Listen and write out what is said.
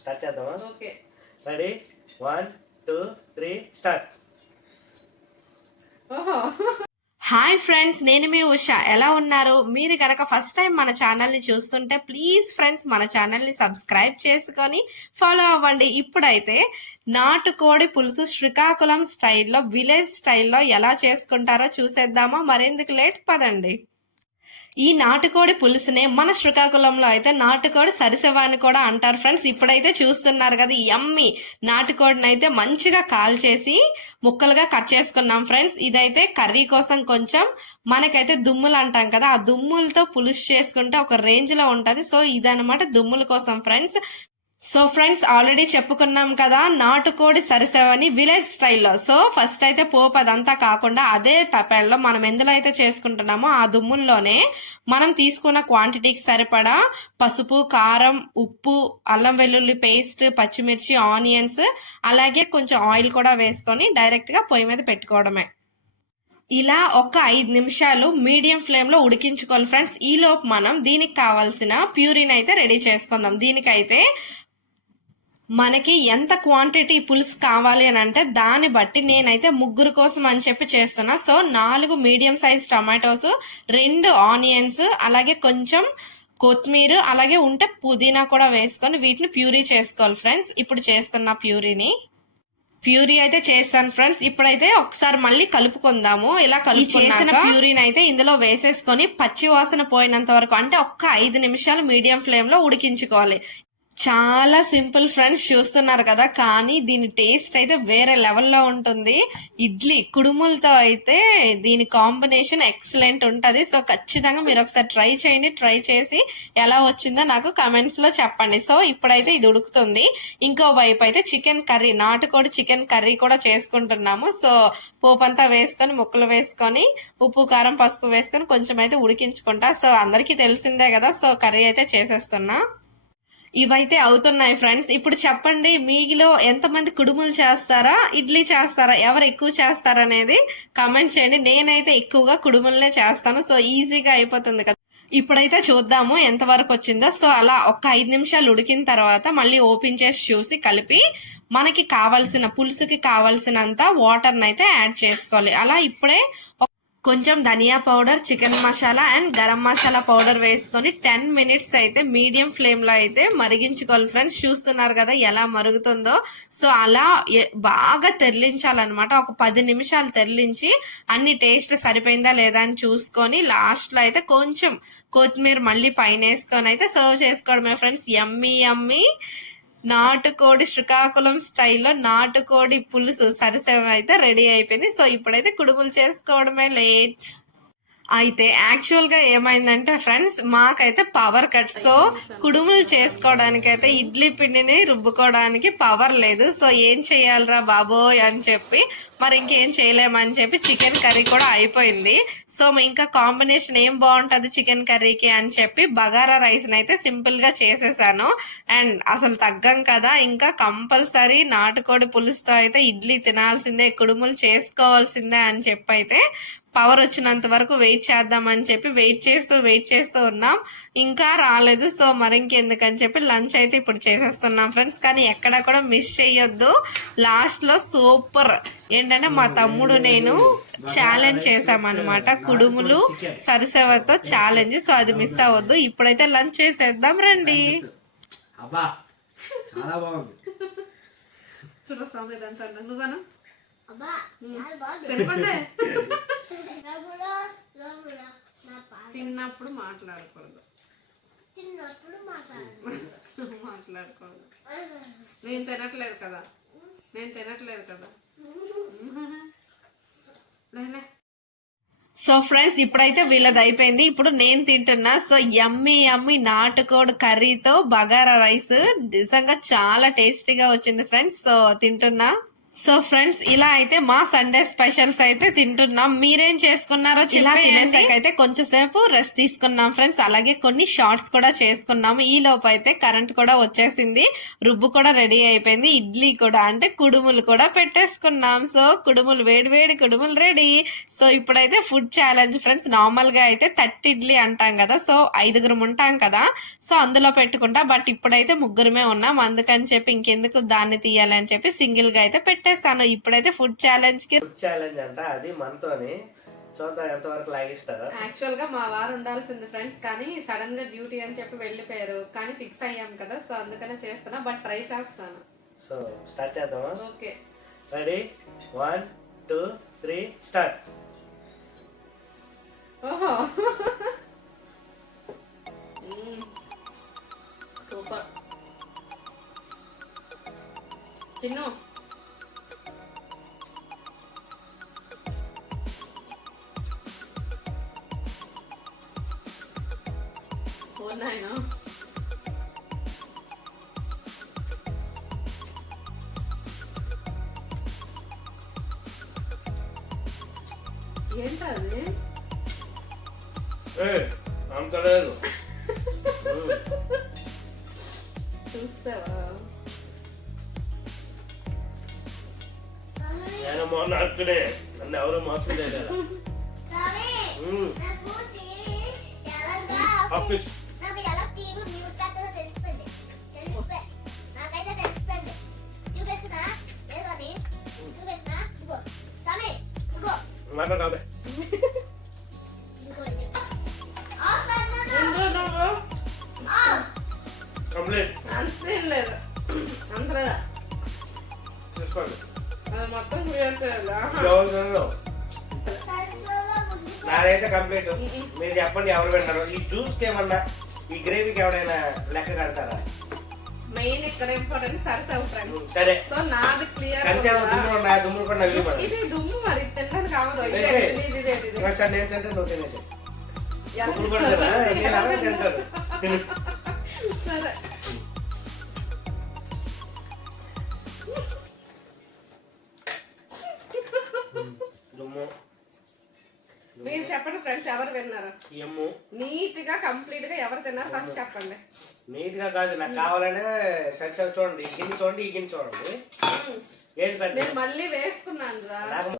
Start చేద్దామా? Okay ready 1 2 3 start. ఓహో hi friends, నేను మీ ఉష. ఎలా ఉన్నారు? మీరు కనుక ఫస్ట్ టైం మన ఛానల్ని చూస్తుంటే ప్లీజ్ ఫ్రెండ్స్ మన ఛానల్ని సబ్స్క్రైబ్ చేసుకొని ఫాలో అవ్వండి. ఇప్పుడైతే నాటుకోడి పులుసు శ్రీకాకుళం స్టైల్లో, విలేజ్ స్టైల్లో ఎలా చేసుకుంటారో చూసేద్దామా? మరెందుకు లేట్, పదండి. ఈ నాటుకోడి పులుసునే మన శ్రీకాకుళంలో అయితే నాటుకోడి సరిసెవ అని కూడా అంటారు ఫ్రెండ్స్. ఇప్పుడైతే చూస్తున్నారు కదా, యమ్మీ నాటుకోడిని అయితే మంచిగా కాల్చేసి ముక్కలుగా కట్ చేసుకున్నాం ఫ్రెండ్స్. ఇదైతే కర్రీ కోసం కొంచెం మనకైతే దుమ్ములు అంటాం కదా, ఆ దుమ్ములతో పులుసు చేసుకుంటే ఒక రేంజ్ లో ఉంటది. సో ఇదనమాట దుమ్ముల కోసం ఫ్రెండ్స్. సో ఫ్రెండ్స్, ఆల్రెడీ చెప్పుకున్నాం కదా నాటుకోడి సరిసేవని విలేజ్ స్టైల్లో. సో ఫస్ట్ అయితే పోపు అదంతా కాకుండా అదే తపెడలో మనం ఎందులో అయితే చేసుకుంటున్నామో ఆ దుమ్ముల్లోనే మనం తీసుకున్న క్వాంటిటీకి సరిపడా పసుపు, కారం, ఉప్పు, అల్లం వెల్లుల్లి పేస్ట్, పచ్చిమిర్చి, ఆనియన్స్, అలాగే కొంచెం ఆయిల్ కూడా వేసుకొని డైరెక్ట్ గా పొయ్యి మీద పెట్టుకోవడమే. ఇలా ఒక 5 నిమిషాలు మీడియం ఫ్లేమ్ లో ఉడికించుకోవాలి ఫ్రెండ్స్. ఈ లోపు మనం దీనికి కావాల్సిన ప్యూరీని అయితే రెడీ చేసుకుందాం. దీనికైతే మనకి ఎంత క్వాంటిటీ పులుసు కావాలి అని అంటే దాన్ని బట్టి నేనైతే 3 కోసం అని చెప్పి చేస్తున్నా. So 4 medium size tomatoes, 2 onions, అలాగే కొంచెం కొత్తిమీర, అలాగే ఉంటే పుదీనా కూడా వేసుకొని వీటిని ప్యూరీ చేసుకోవాలి ఫ్రెండ్స్. ఇప్పుడు చేస్తున్న ప్యూరీ అయితే చేస్తాను ఫ్రెండ్స్. ఇప్పుడైతే ఒకసారి మళ్ళీ కలుపుకుందాము. ఇలా చేసిన ప్యూరీని అయితే ఇందులో వేసేసుకొని పచ్చి వాసన పోయినంత వరకు, అంటే ఒక్క 5 నిమిషాలు మీడియం ఫ్లేమ్ లో ఉడికించుకోవాలి. చాలా సింపుల్ ఫ్రెండ్స్, చూస్తున్నారు కదా, కానీ దీని టేస్ట్ అయితే వేరే లెవెల్లో ఉంటుంది. ఇడ్లీ కుడుములతో అయితే దీని కాంబినేషన్ ఎక్సలెంట్ ఉంటది. సో ఖచ్చితంగా మీరు ఒకసారి ట్రై చేయండి. ట్రై చేసి ఎలా వచ్చిందో నాకు కమెంట్స్ లో చెప్పండి. సో ఇప్పుడైతే ఇది ఉడుకుతుంది. ఇంకో వైపు అయితే చికెన్ కర్రీ, నాటుకోడి చికెన్ కర్రీ కూడా చేసుకుంటున్నాము. సో పోపంతా వేసుకొని, ముక్కలు వేసుకొని, ఉప్పు, కారం, పసుపు వేసుకొని కొంచెం అయితే ఉడికించుకుంటా. సో అందరికీ తెలిసిందే కదా, సో కర్రీ అయితే చేసేస్తున్నా. ఇవైతే అవుతున్నాయి ఫ్రెండ్స్. ఇప్పుడు చెప్పండి, మీలో ఎంతమంది కుడుములు చేస్తారా, ఇడ్లీ చేస్తారా, ఎవరు ఎక్కువ చేస్తారనేది కామెంట్ చేయండి. నేనైతే ఎక్కువగా కుడుములనే చేస్తాను. సో ఈజీగా అయిపోతుంది కదా. ఇప్పుడైతే చూద్దాము ఎంత వరకు వచ్చిందో. సో అలా ఒక 5 నిమిషాలు ఉడికిన తర్వాత మళ్ళీ ఓపెన్ చేసి చూసి కలిపి మనకి కావాల్సిన పులుసుకి కావాల్సినంత వాటర్ని అయితే యాడ్ చేసుకోవాలి. అలా ఇప్పుడే కొంచెం ధనియా powder, chicken masala and garam masala powder వేసుకొని 10 మినిట్స్ అయితే మీడియం ఫ్లేమ్ లో అయితే మరిగించుకోవాలి ఫ్రెండ్స్. చూస్తున్నారు కదా ఎలా మరుగుతుందో. సో అలా బాగా తెరలించాలన్నమాట. ఒక 10 నిమిషాలు తెరలించి అన్ని టేస్ట్ సరిపోయిందా లేదా అని చూసుకొని లాస్ట్ లో అయితే కొంచెం కొత్తిమీర మళ్ళీ పైన వేసుకొని అయితే సర్వ్ చేసుకోవడమే ఫ్రెండ్స్. యమ్మీ యమ్మీ నాటుకోడి శ్రీకాకుళం స్టైల్లో నాటుకోడి పులుసు సరిసేవ అయితే రెడీ అయిపోయింది. సో ఇప్పుడైతే కుడుములు చేసుకోవడమే లేట్. అయితే యాక్చువల్ గా ఏమైందంటే ఫ్రెండ్స్, మాకైతే పవర్ కట్. సో కుడుములు చేసుకోవడానికి అయితే ఇడ్లీ పిండిని రుబ్బుకోవడానికి పవర్ లేదు. సో ఏం చెయ్యాలరా బాబోయ్ అని చెప్పి మరి ఇంకేం చేయలేమని చెప్పి చికెన్ కర్రీ కూడా అయిపోయింది. సో ఇంకా కాంబినేషన్ ఏం బాగుంటది చికెన్ కర్రీకి అని చెప్పి బగారా రైస్ అయితే సింపుల్ గా చేసేసాను. అండ్ అసలు తగ్గం కదా, ఇంకా కంపల్సరీ నాటుకోడి పులుసుతో అయితే ఇడ్లీ తినాల్సిందే, కుడుములు చేసుకోవాల్సిందే అని చెప్పి అయితే పవర్ వచ్చినంత వరకు వెయిట్ చేద్దామని చెప్పి వెయిట్ చేస్తూ ఉన్నాం. ఇంకా రాలేదు. సో మరి ఇంకెందుకని చెప్పి లంచ్ అయితే ఇప్పుడు చేసేస్తున్నాం ఫ్రెండ్స్. కానీ ఎక్కడ కూడా మిస్ చెయ్యొద్దు. లాస్ట్ లో సూపర్ ఏంటంటే మా తమ్ముడు నేను ఛాలెంజ్ చేసామన్నమాట, కుడుములు సరిసేవతో ఛాలెంజ్. సో అది మిస్ అవ్వద్దు. ఇప్పుడైతే లంచ్ చేసేద్దాం రండి. నువ్వనా తిన్నప్పుడు మాట్లాడకూడదు. నేను తినట్లేదు కదా. సో ఫ్రెండ్స్, ఇప్పుడైతే వీళ్ళది అయిపోయింది. ఇప్పుడు నేను తింటున్నా. సో యమ్మీ యమ్మీ నాటుకోడి కర్రీతో బగారా రైస్ నిజంగా చాలా టేస్టీగా వచ్చింది ఫ్రెండ్స్. సో తింటున్నా. సో ఫ్రెండ్స్ ఇలా అయితే మా సండే స్పెషల్స్ అయితే తింటున్నాం. మీరేం చేసుకున్నారో తినేసాకైతే కొంచెం సేపు రెస్ట్ తీసుకున్నాం ఫ్రెండ్స్. అలాగే కొన్ని షార్ట్స్ కూడా చేసుకున్నాము. ఈ లోపు అయితే కరెంట్ కూడా వచ్చేసింది. రుబ్బు కూడా రెడీ అయిపోయింది. ఇడ్లీ కూడా అంటే కుడుములు కూడా పెట్టేసుకున్నాం. సో కుడుములు వేడి కుడుములు రెడీ. సో ఇప్పుడైతే ఫుడ్ ఛాలెంజ్ ఫ్రెండ్స్. నార్మల్ గా అయితే 30 ఇడ్లీ అంటాం కదా. సో 5గురం ఉంటాం కదా. సో అందులో పెట్టుకుంటా. బట్ ఇప్పుడైతే 3గురమే ఉన్నాం. అందుకని చెప్పి ఇంకెందుకు దాన్ని తీయాలని చెప్పి సింగిల్ గా అయితే పెట్టేస్తాను. ఇప్పుడైతే ఫుడ్ ఛాలెంజ్ అంట, అది మనతోని చూద్దాం ఎంత వరకు లాగిస్తారో. యాక్చువల్ గా మా వారు ఉండాల్సింది ఫ్రెండ్స్, కానీ సడన్ గా డ్యూటీ అని చెప్పి వెళ్ళిపోయారు. కానీ ఫిక్స్ అయ్యాం కదా, సో అందుకనే చేస్తున్నా. బట్ ట్రై చేస్తాను. సో స్టార్ట్ చేద్దామా? Okay, ready 1 2 3 start. ఓహో సూపర్. చిన్ను నాయన ఏంటది? అంత లేదు. చూస్తావా? నేను మొన్న అక్కడే నన్ను ఎవరో మోసం చేశారు. మాట్లాడాలి కంప్లీట్ లేదు అంతగా చూసుకోండి. అది మొత్తం క్లియర్ చేయాలి. నాదైతే కంప్లీట్. మీరు చెప్పండి ఎవరు విన్నారు? ఈ జ్యూస్ కి ఏమన్నా ఈ గ్రేవీకి ఎవరైనా లెక్క కడతారా? మెయిన్ ఇక్కడ ఇంపార్టెంట్ సరిసేవు ఫ్రెండ్. సరే, సో నాది క్లియర్. సరిసేవు దుమ్ములు కూడా ఇది దుమ్ము మరి తినడానికి కావదు. సరే నేను తింటే నువ్వు తినేసి దుమ్ములు కూడా తింటారు. సరే దుమ్ము. మీరు చెప్పండి ఫ్రెండ్స్, ఎవరు విన్నారు? ఎమ్ము నీట్ గా కంప్లీట్ గా ఎవరు తిన్నారు ఫస్ట్ చెప్పండి. నీట్ గా కాదు, నాకు కావాలనే సరిసేవు చూడండి. ఈ గిన్నె చూడండి, ఈ గిన్నె చూడండి. ఏంటి సార్ నేను మళ్ళీ వేసుకున్నాను రా.